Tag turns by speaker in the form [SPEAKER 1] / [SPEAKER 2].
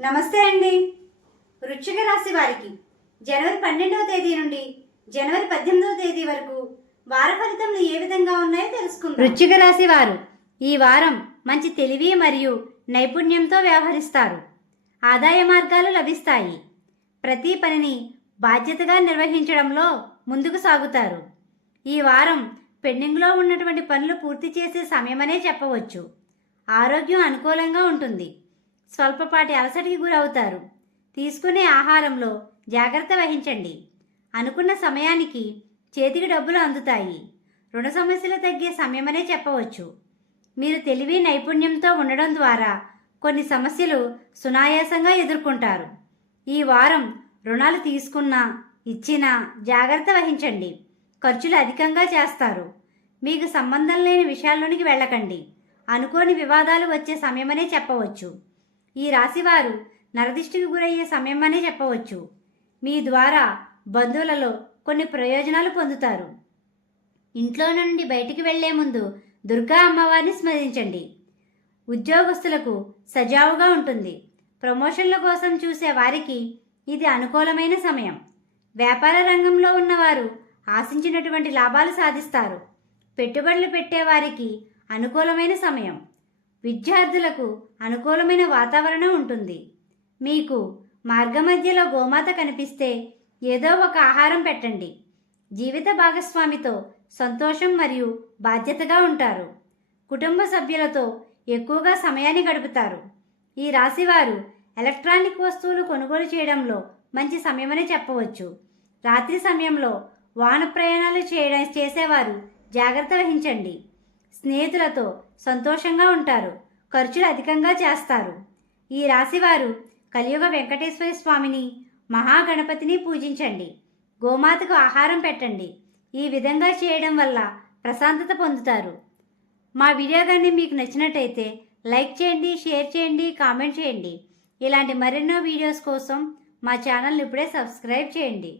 [SPEAKER 1] నమస్తే అండి. వృశ్చిక రాశి వారికి జనవరి పన్నెండవ తేదీ నుండి జనవరి పద్దెనిమిదవ తేదీ వరకు వార ఫలితములు ఏ విధంగా ఉన్నాయో తెలుసుకుందాం. వృశ్చిక రాశి వారు ఈ వారం మంచి తెలివి మరియు నైపుణ్యంతో వ్యవహరిస్తారు. ఆదాయ మార్గాలు లభిస్తాయి. ప్రతి పనిని బాధ్యతగా నిర్వహించడంలో ముందుకు సాగుతారు. ఈ వారం పెండింగ్లో ఉన్నటువంటి పనులు పూర్తి చేసే సమయమనే చెప్పవచ్చు. ఆరోగ్యం అనుకూలంగా ఉంటుంది. స్వల్పపాటి అలసటికి గురవుతారు. తీసుకునే ఆహారంలో జాగ్రత్త వహించండి. అనుకున్న సమయానికి చేతికి డబ్బులు అందుతాయి. రుణ సమస్యలు తగ్గే సమయమనే చెప్పవచ్చు. మీరు తెలివి నైపుణ్యంతో ఉండడం ద్వారా కొన్ని సమస్యలు సునాయాసంగా ఎదుర్కొంటారు. ఈ వారం రుణాలు తీసుకున్నా ఇచ్చినా జాగ్రత్త వహించండి. ఖర్చులు అధికంగా చేస్తారు. మీకు సంబంధం లేని విషయాల్లోనికి వెళ్ళకండి. అనుకోని వివాదాలు వచ్చే సమయమనే చెప్పవచ్చు. ఈ రాశివారు నరదిష్టికి గురయ్యే సమయం అనే చెప్పవచ్చు. మీ ద్వారా బంధువులలో కొన్ని ప్రయోజనాలు పొందుతారు. ఇంట్లో నుండి బయటికి వెళ్ళే ముందు దుర్గా అమ్మవారిని స్మరించండి. ఉద్యోగస్తులకు సజావుగా ఉంటుంది. ప్రమోషన్ల కోసం చూసే వారికి ఇది అనుకూలమైన సమయం. వ్యాపార రంగంలో ఉన్నవారు ఆశించినటువంటి లాభాలు సాధిస్తారు. పెట్టుబడులు పెట్టేవారికి అనుకూలమైన సమయం. విద్యార్థులకు అనుకూలమైన వాతావరణం ఉంటుంది. మీకు మార్గమధ్యలో గోమాత కనిపిస్తే ఏదో ఒక ఆహారం పెట్టండి. జీవిత భాగస్వామితో సంతోషం మరియు బాధ్యతగా ఉంటారు. కుటుంబ సభ్యులతో ఎక్కువగా సమయాన్ని గడుపుతారు. ఈ రాశివారు ఎలక్ట్రానిక్ వస్తువులు కొనుగోలు చేయడంలో మంచి సమయమని చెప్పవచ్చు. రాత్రి సమయంలో వాన ప్రయాణాలు చేయడం చేసేవారు జాగ్రత్త వహించండి. స్నేహితులతో సంతోషంగా ఉంటారు. ఖర్చులు అధికంగా చేస్తారు. ఈ రాశివారు కలియుగ వెంకటేశ్వర స్వామిని మహాగణపతిని పూజించండి. గోమాతకు ఆహారం పెట్టండి. ఈ విధంగా చేయడం వల్ల ప్రశాంతత పొందుతారు. మా వీడియో కానీ మీకు నచ్చినట్టయితే లైక్ చేయండి షేర్ చేయండి కామెంట్ చేయండి. ఇలాంటి మరెన్నో వీడియోస్ కోసం మా ఛానల్ని ఇప్పుడే సబ్స్క్రైబ్ చేయండి.